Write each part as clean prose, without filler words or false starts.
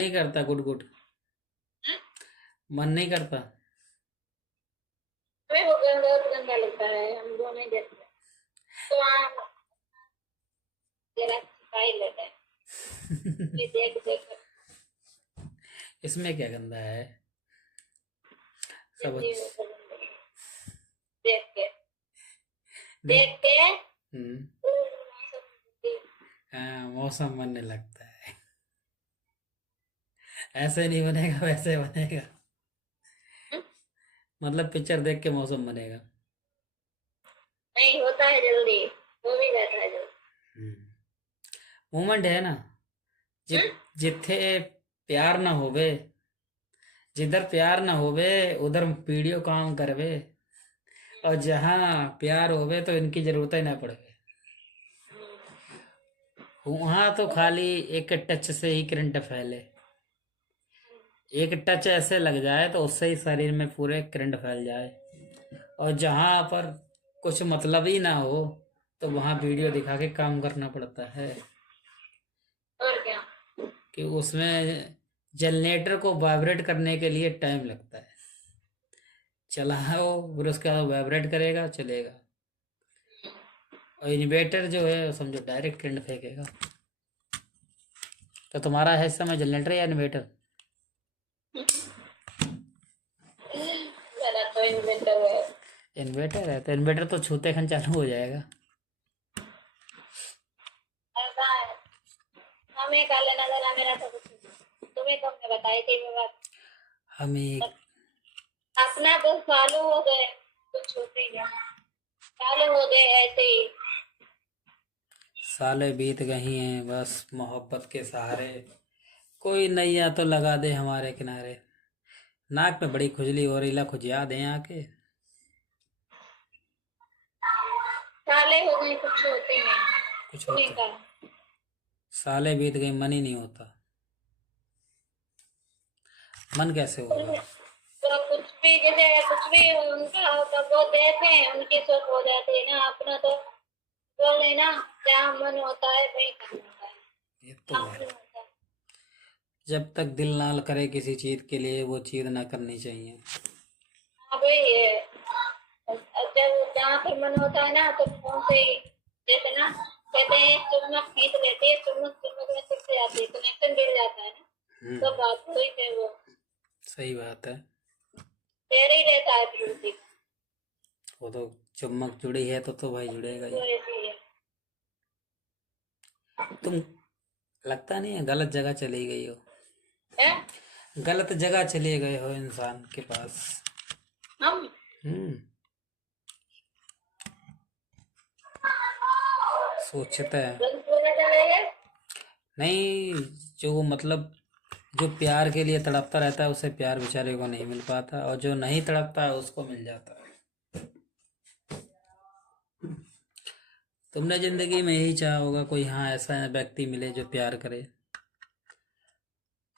नहीं करता good good. मन नहीं करता। हमें वो बहुत गंदा लगता है, हम वो नहीं देखते। तो आप जरा छिपा ही लेते हैं ये देख देख कर। इसमें क्या गंदा है? सब जिंदगी में अच्छ- तो जिंदगी देख के देख। देख के हम्म। मौसम की। हाँ, मौसम बनने लगता है। ऐसे नहीं बनेगा, वैसे बनेगा। हम्म, मतलब पिक्चर देख के मौसम बनेगा। नहीं होता है जल्दी, हो भी जाता है जल्दी। मूवमेंट है ना। हम्म, जिथे प्यार ना होवे, जिधर प्यार ना होवे उधर वीडियो काम करवे, और जहाँ प्यार होवे तो इनकी जरूरत ही ना पड़े। वहां तो खाली एक टच से ही करंट फैले। एक टच ऐसे लग जाए तो उससे ही शरीर में पूरे करंट फैल जाए। और जहां पर कुछ मतलब ही ना हो तो वहां वीडियो दिखा के काम करना पड़ता है। और क्या। कि उसमें जनरेटर को वाइब्रेट करने के लिए टाइम लगता है। चलाओ, फिर उसके बाद वाइब्रेट करेगा, चलेगा। और इन्वर्टर जो है समझो डायरेक्ट करंट फेंकेगा। तो तुम्हारा है इस समय जनरेटर या इन्वर्टर? मेरा तो इन्वेंटर है। इन्वर्टर है तो इन्वर्टर तो छूते खन चालू हो जाएगा। ऐसा है, हमें का लेना देना मेरा तो कुछ नहीं। तुम्हें तो हमने बताई थी वो बात। हमें अपना तो सालों हो गए, कुछ होते ही नहीं। सालों हो गए ऐसे ही। साले बीत गई हैं बस मोहब्बत के सहारे। कोई नैया तो लगा दे हमारे किनारे। नाक में बड़ी खुजली हो रही, ला खुजिया दें आके। साले हो गए, कुछ होते ही नहीं। कुछ तुम्हें होता। का साले बीत गए, मन ही नहीं होता। मन कैसे होगा? तो कुछ भी जैसे कुछ भी उनका होता वो देते हैं, उनकी सोच हो जाती है ना। अपना तो बोल लेना, जहाँ मन होता है वही काम होता है। ये तो काम है। नहीं होता। जब तक दिल ना करे किसी चीज के लिए वो चीज ना करनी चाहिए। हाँ वही है। जब जहाँ पर मन होता है ना तो फोन से ही जैसे ना कहते हैं चुम्बक खींच लेते हैं, चुम्बक चुम्बक में चिपक जाती है, कनेक्शन गिर जाता है ना। हम्म। तो बात हुई थे वो सही बात है। तेरे ही रहता है फिर उसी का। वो तो चुम्बक जुड़ी है तो भाई जुड़ेगा वो ही। ऐसी है। तुम, लगता नहीं है गलत जगह चली गई हो। हैं? गलत जगह चले गए हो इंसान के पास। हम हम्म। सोचता है। रंग पूरा चले गए। नहीं, जो मतलब जो प्यार के लिए तड़पता रहता है उसे प्यार बेचारे को नहीं मिल पाता, और जो नहीं तड़पता है उसको मिल जाता है। तुमने जिंदगी में यही चाहा होगा कोई, हाँ ऐसा व्यक्ति मिले जो प्यार करे।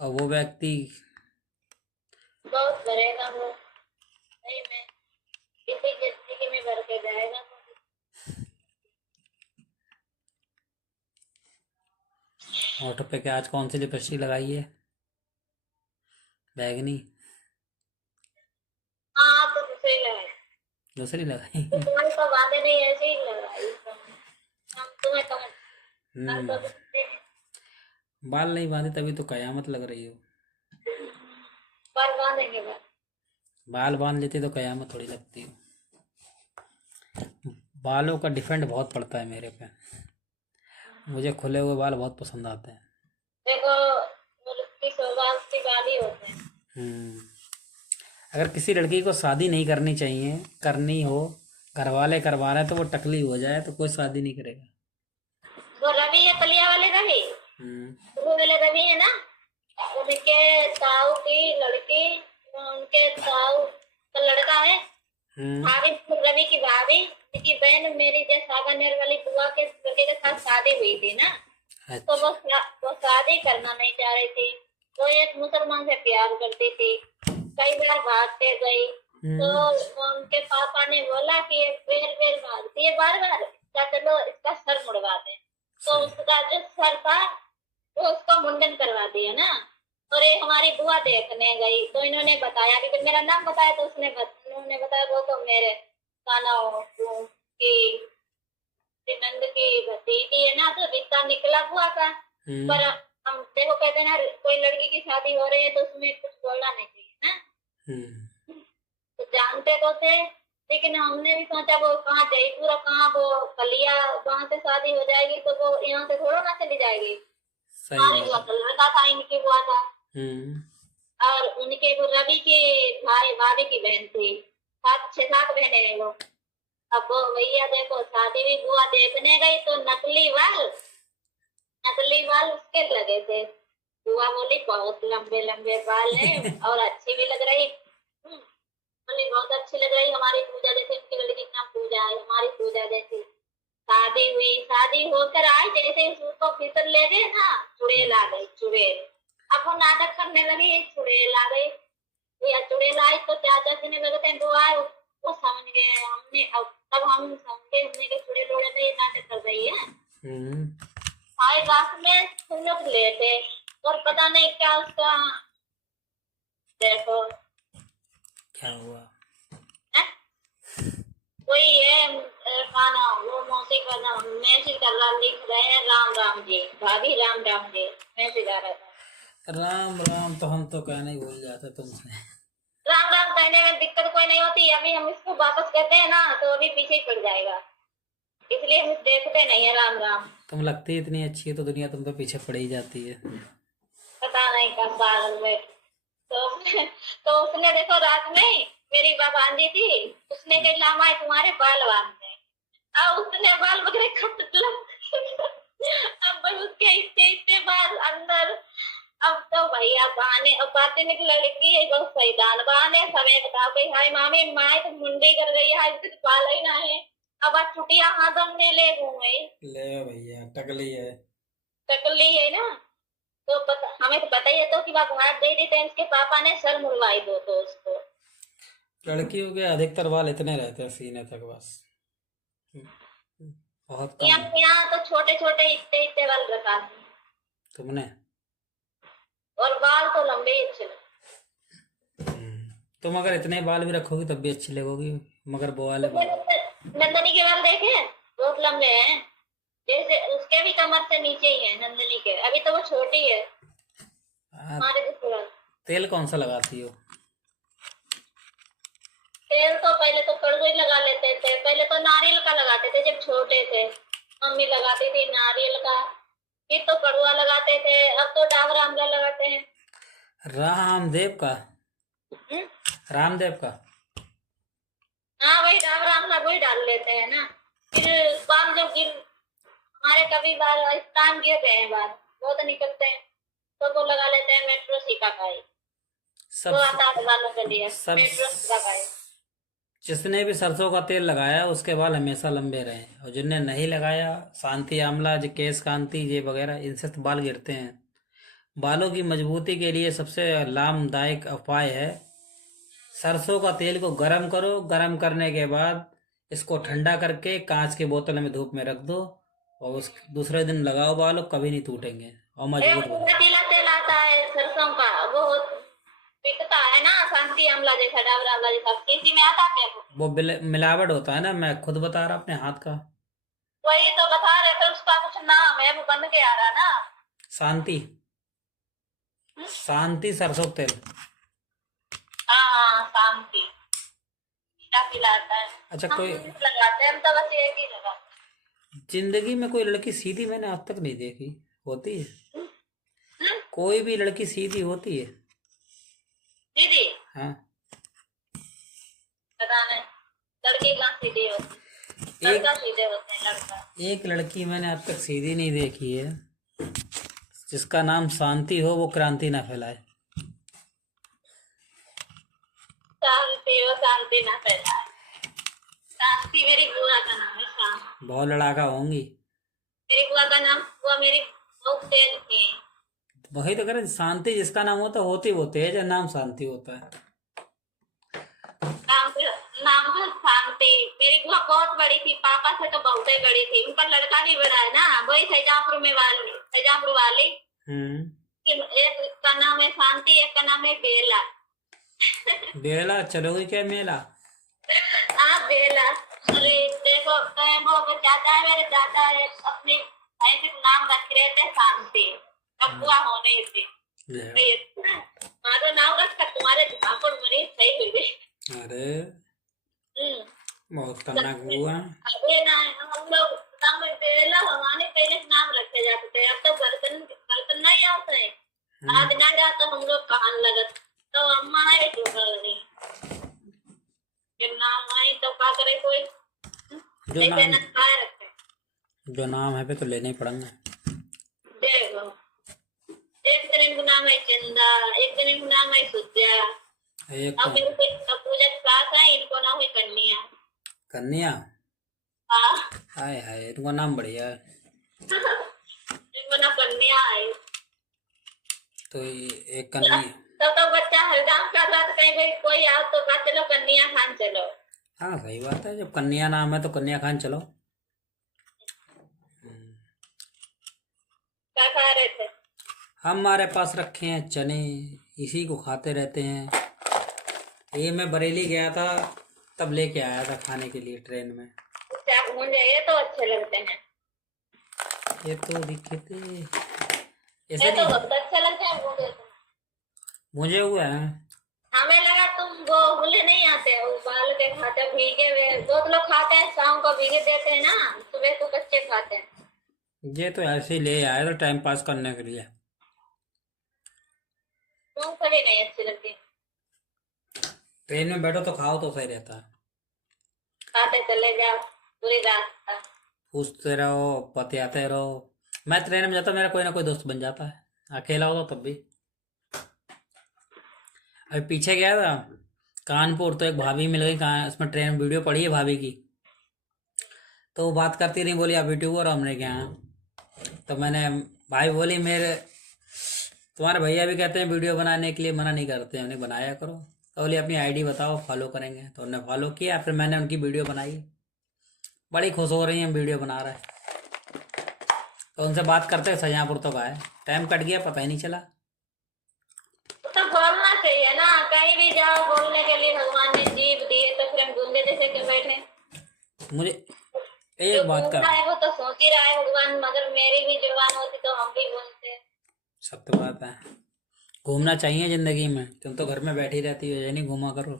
और वो व्यक्ति बहुत भरेगा वो, नहीं मैं किसी की जिंदगी में भर के जाएगा। होठ पे क्या आज कौन सी लिपस्टिक लगाई है? बैगनी? हाँ तो दूसरे लगाए। दूसरी लगाई? तुम्हारी तो बातें नहीं ऐसे ही लगाई। हम तुम्हें कम हम हम्म। तो दूसरे हैं। बाल नहीं बांधे तभी तो कयामत लग रही हो। पर बांधेंगे बस। बाल बांध लेते तो कयामत थोड़ी लगती हो। बालों का डिफेंड बहुत पड़ता है मेरे पे। मुझे खुले हुए बाल बहुत पसंद आते हैं। देखो मुर्गी स्वभाव की बाली होते हैं। हम्म। अगर किसी लड़की को शादी नहीं करनी चाहिए, करनी हो, घर वाले करवा रहे हैं, तो वो टकली हो जाए तो कोई शादी नहीं करेगा। वो रवि है, कलिया वाले रवि, हम्म। वो वाले रवि है ना। उनके ताऊ की लड़की, उनके ताऊ का लड़का है। हम्म। भाभी, रवि की भाभी, उनकी बहन मेरी जो सागानेर वाली बुआ के लड़के के साथ शादी हुई थी ना। तो अच्छा। वो शादी करना नहीं चाह रही थी। वो एक मुसलमान से प्यार करती थी। कई बार भागते गई। तो हम्म। उनके पापा ने बोला कि ये बेर बेर भागती है बार बार, क्या चलो इसका सर मुड़वा दें। तो सही। उसका जो सर था वो उसका मुंडन करवा दिया ना। हमारी बुआ देखने गई तो इन्होंने बताया कि जब मेरा नाम बताया तो उन्होंने बताया वो तो मेरे काना की नंद की भतीजी है ना, तो रिश्ता निकला बुआ का। पर हम देखो कहते हैं ना, कोई लड़की की शादी हो रही है तो उसमें कुछ बोलना नहीं चाहिए ना। तो जानते तो थे, लेकिन हमने भी सोचा वो कहाँ जयपुर और कहाँ वो कलिया, वहां से शादी हो जाएगी तो वो यहाँ से थोड़ा ना चली जाएगी। सही हमारी बुआ बात का लड़का था, इनकी बुआ था। है। और उनके वो रवि के भाई भाभी की बहन थी, 6-7 बहनें हैं वो। अब वो भैया देखो शादी भी बुआ देखने गई तो नकली बाल उसके लगे थे। बुआ बोली बहुत लंबे लंबे बाल है और अच्छी भी लग रही। बोली बहुत अच्छी लग रही, हमारी पूजा जैसे, उनकी लड़की का नाम पूजा है, हमारी पूजा जैसी। शादी हुई, शादी होकर आई, जैसे उसको भीतर ले गए ना, चुड़ैल आ गई, चुड़ैल। अब वो नाटक करने लगी, चुड़ैल आ गई। या चुड़ैल आई तो चाचा जी ने लगते हैं वो आए, वो समझ गए हमने। अब तब हम समझे हमने कि चुड़ैल ओड़े में ये नाटक कर रही है। आए रात में हम लोग लेटे और पता नहीं क्या उसका, देखो क्या हुआ? है? कोई है खाना, वो मौसी का नाम मैसेज कर रहा, लिख रहे हैं राम राम जी, भाभी राम राम जी मैसेज आ रहा था। राम राम तो हम तो कहना ही भूल जाते तुमसे। राम राम कहने में दिक्कत कोई नहीं होती, अभी हम इसको वापस कहते हैं ना तो अभी पीछे ही पड़ जाएगा, इसलिए हम देखते नहीं है राम राम। तुम लगती इतनी अच्छी है तो दुनिया तुम तो पीछे पड़ ही जाती है। पता नहीं कब बाल में तो उसने देखो रात में मेरी माँ बांधी थी, उसने कही लामा तुम्हारे बाल बांधे, अब उसने बाल वगैरह खट अब बस उसके इतने इतने बाल अंदर। अब तो भैया बहाने, अब बातें निकल लड़की है बहुत सही दान बहाने समय बताओ भाई, हाय मामी माए तो मुंडी कर गई है, इसके तो बाल ही ना है। अब आज छुट्टियां हाथों में ले घूमे, ले भैया टकली है, टकली है ना। तो हमें तो पता ही है तो कि बात हाथ दे दी तो इसके पापा ने सर मुड़वाई दो तो उसको। लड़कियों के अधिकतर बाल इतने रहते हैं सीने तक बस, बहुत कम। यहाँ तो छोटे छोटे इतने इतने बाल रखा है, तुमने? और बाल तो लंबे ही अच्छे लगते। तुम अगर इतने बाल भी रखोगी तब भी अच्छी लगोगी, मगर वो वाले बाल। नंदनी के बाल देखे बहुत लंबे हैं, जैसे उसके भी कमर से नीचे ही है नंदनी के, अभी तो वो छोटी है हमारे तो। तेल कौन सा लगाती हो? तेल तो पहले तो कड़वा ही लगा लेते थे, पहले तो नारियल का लगाते थे जब छोटे थे, मम्मी लगाती थी नारियल का, फिर तो कड़वा लगाते थे, अब तो डाबर आमला लगाते हैं। रामदेव का? रामदेव का? हाँ वही डाबर आमला वही डाल लेते हैं ना। फिर बाल जो गिर, हमारे कभी बाल इस टाइम गिर गए हैं, बाल बहुत निकलते हैं तो वो लगा लेते हैं मेट्रो सिकाकाई, सब तो आता है बालों के लिए सब मेट्रो सिकाकाई। जिसने भी सरसों का तेल लगाया उसके बाल हमेशा लंबे रहे, और जिनने नहीं लगाया, शांति आंवला, जो केश कांति ये वगैरह, इनसे तो बाल गिरते हैं। बालों की मजबूती के लिए सबसे लाभदायक उपाय है सरसों का तेल को गरम करो, गरम करने के बाद इसको ठंडा करके कांच के बोतल में धूप में रख दो और उस दूसरे दिन लगाओ, बालों कभी नहीं टूटेंगे और मजबूत बने। पीला तेल आता है सरसों का, वो बिकता है ना शांति आंवला जैसा, डाबर आंवला जैसा, किसी में आता है वो मिलावट होता है ना, मैं खुद बता रहा अपने हाथ का। वही तो बता रहे थे, उसका कुछ नाम है वो बन के आ रहा ना। शांति, शांति सरसों तेल। हाँ शांति पीला आता है। अच्छा हम कोई लगाते हैं, हम तो बस एक ही लगाते जिंदगी में कोई लड़की सीधी मैंने आज तक नहीं देखी, होती है? कोई भी लड़की सीधी होती है? दीदी। हाँ, पता नहीं, लड़की कहाँ सीधे होती, लड़का सीधे होते हैं, लड़का। एक लड़की मैंने आज तक सीधी नहीं देखी है, जिसका नाम शांति हो वो क्रांति ना फैलाए। शांति वो शांति ना फैलाए। शांति मेरी बुआ का नाम है, शांति। बहुत लड़ाका होंगी। मेरी बुआ का नाम, बुआ मेरी बहुत तेज थी। वही तो करें, शांति जिसका नाम होता होती वो तेज है, नाम शांति होता है। नाम तो शांति। मेरी बुआ बहुत बड़ी थी, पापा से तो बहुत ही बड़ी थी, उनका लड़का भी बड़ा है ना, वही सैजापुर में वाली, सैजापुर वाली एक का नाम है शांति, एक का नाम है बेला। बेला चलोगी क्या मेला? हाँ बेला। अरे देखो वो जाता है, मेरे दादा है अपने भाई के नाम रख रहे थे शांति, तब बुआ होने थे। ले। तो नाम रखा तुम्हारे झापड़ मरी सही हुई गई। अरे हम्म। बहुत खतरनाक हुआ। अबे ना हम लोग नाम बेला हमारे पहले से नाम रखे जाते थे, अब तो बर्तन नहीं आते हैं। आज ना जा तो हम लोग कहान लगत तो अम्मा है तो कर रही फिर नाम आई तो क्या करे कोई, जो ऐसे नाम ना खाए रखते। जो नाम है पे तो लेना ही पड़ेगा। देखो एक दिन इनको नाम है चंदा, एक दिन इनको नाम है सुद्या। एक अब इनके अब पूजा के साथ है, इनको नाम है कन्या। कन्या। हाँ हाय हाय इनका नाम बढ़िया है। इनको नाम कन्या है। तो एक कन्या। तो बच्चा हरदम कर रहा था कहीं भाई कोई आओ तो कहा चलो कन्या खान चलो। हाँ सही बात है, जब कन्या नाम है तो कन्या खान चलो। क्या खा रहे थे? हमारे पास रखे हैं चने, इसी को खाते रहते हैं। ये मैं बरेली गया था तब लेके आया था खाने के लिए ट्रेन में। क्या भून जाइए तो अच्छे लगते हैं। ये तो दिखे थे ये ऐसे तो नहीं बहुत अच्छा लगता है भून तो। मुझे हुआ है। हमें लगा तुम वो भूले नहीं आते हो, उबाल के खाते हो भीगे हुए, बहुत लोग खाते हैं शाम को भीगे देते हैं ना, सुबह को कच्चे खाते हैं। ये तो ऐसे ही ले आया था टाइम पास करने के लिए। मूंगफली नहीं अच्छी लगती। ट्रेन में बैठो तो खाओ तो सही रहता है। खाते चले जाओ पूरी रात तक। पूछते रहो पतियाते रहो। मैं ट्रेन में जाता मेरा कोई ना कोई दोस्त बन जाता है, अकेला हो तो तब भी। अभी पीछे गया था कानपुर तो एक भाभी मिल गई, कहाँ उसमें ट्रेन वीडियो पड़ी है भाभी की, तो वो बात करती रही, बोली आप यूट्यूबर हो? हमने क्या? तो मैंने भाई बोली मेरे तुम्हारे भैया भी कहते हैं वीडियो बनाने के लिए, मना नहीं करते हैं, उन्हें बनाया करो। तो बोली अपनी आईडी बताओ फॉलो करेंगे, तो उन्होंने फॉलो किया, फिर मैंने उनकी वीडियो बनाई। बड़ी खुश हो रही हैं वीडियो बना रहा है। तो उनसे बात करते सजापुर तक आए, टाइम कट गया पता ही नहीं चला। तो बोलना चाहिए ना, कहीं भी जाओ बोलने के लिए भगवान ने जीभ दिए, तो फिर हम गूंगे जैसे क्यों बैठे? मुझे जो एक बात गूंगा का है वो तो सोच ही रहा है भगवान, मगर मेरी भी जुबान होती तो हम भी बोलते। सत्य बात है, घूमना चाहिए जिंदगी में। तुम तो घर में बैठी रहती हो, ये नहीं घूमा करो।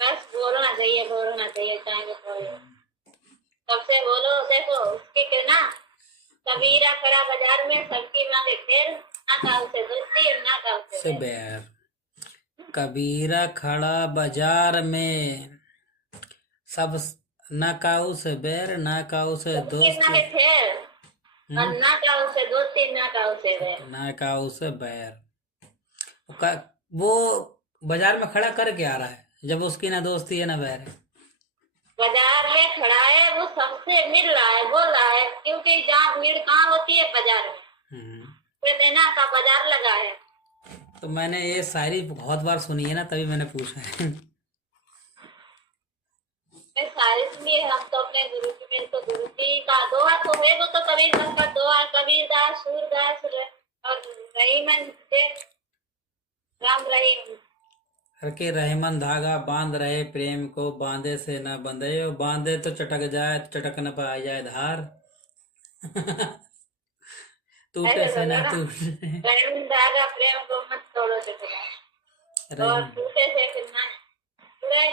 बस बोलना चाहिए चाहे तो बोलो, सबसे बोलो। देखो उसके के ना कबीरा खड़ा बाजार में सबकी मांगे फिर, ना काल से दोस्ती ना काल से से बैर। बैर। कबीरा खड़ा बाजार में सब, ना काऊ से बैर ना काऊ से सबकी दोस्त, मांगे फिर और ना काल से दोस्ती ना काल से बैर। ना काऊ से बैर। वो बाजार में खड़ा करके आ रहा है जब उसकी ना दोस्ती है ना बैर है। बाजार में खड़ा है, वो सबसे मिल रहा है, बोल रहा है, क्योंकि जहाँ भीड़ कहाँ होती है बाजार में, हम्म। देना का बाजार लगा है। तो मैंने ये शायरी बहुत बार सुनी है ना, तभी मैंने पूछा है। मैं सारे सुनिए, हम तो अपने गुरु जी, मेरे तो गुरु जी का दोहा तो है, वो तो कबीरदास का दोहा, कबीरदास सूरदास और रहीमन देख राम रहीम। हर के रहमन धागा बांध रहे प्रेम को, बांधे से न बंधे, और बांधे तो चटक जाए, तो चटक न पाई जाए धार। टूटे ऐसे से बोला न ना, टूटे। रहीम धागा प्रेम को मत तोड़ो चटका, और रहीम टूटे से फिर ना जुड़े,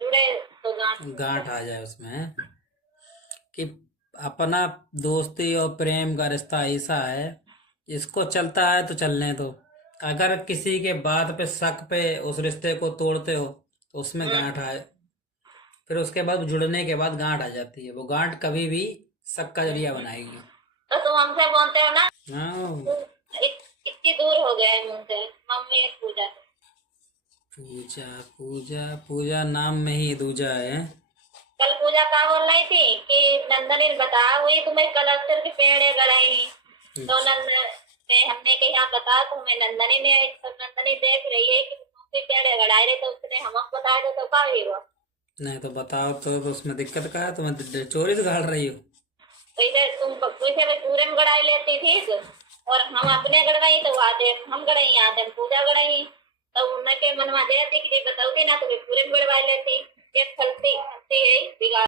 जुड़े तो गांठ। गांठ आ जाए उसमें कि अपना दोस्ती और प्रेम का रिश्ता ऐसा है, इसको चलता है तो चलने दो। अगर किसी के बात पे शक पे उस रिश्ते को तोड़ते हो तो उसमें गांठ आए, फिर उसके बाद जुड़ने के बाद गांठ आ जाती है, वो गांठ कभी भी शक का जरिया बनाएगी। तो तुम हमसे बोलते हो ना, हाँ। इतनी दूर हो गए मुझसे, मम्मी एक पूजा से। पूजा पूजा पूजा नाम में ही दूजा है। कल पूजा का बोल रही थी कि नंदनी ने बताया हुई तुम्हें कलस्तर के पेड़ गड़ाई, तो ने हमने के यहाँ बताया तुम्हें, नंदनी ने, तो नंदनी देख रही है कि तुम पेड़ गड़ाए रहे, तो उसने हमको बताया तो का ही हुआ। नहीं तो बताओ तो उसमें दिक्कत का है? तुम्हें चोरी से गाड़ रही हो? वैसे तुम वैसे भी पूरे में गड़ाई लेती थी, और हम अपने गड़वाई तो आते हम गड़ाई आते पूजा गड़ाई तो उनके मन में जाती कि बताऊती ना तो वे पूरे गड़वा लेती